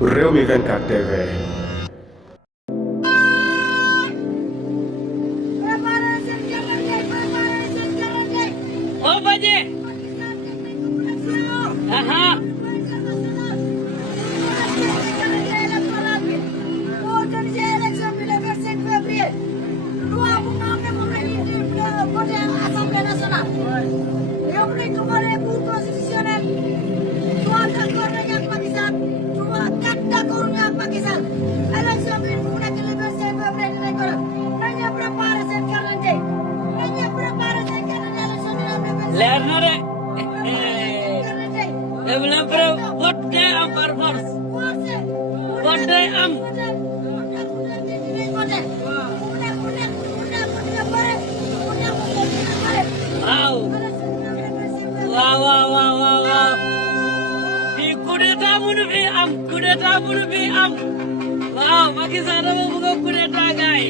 Rewmi 24 TV. Oh baje. Aha. Lerner developer what day am purpose what day am wow wow wow wow wow wow fi kudeta munu fi am wow Macky Sall dama bëgg kudeta gaay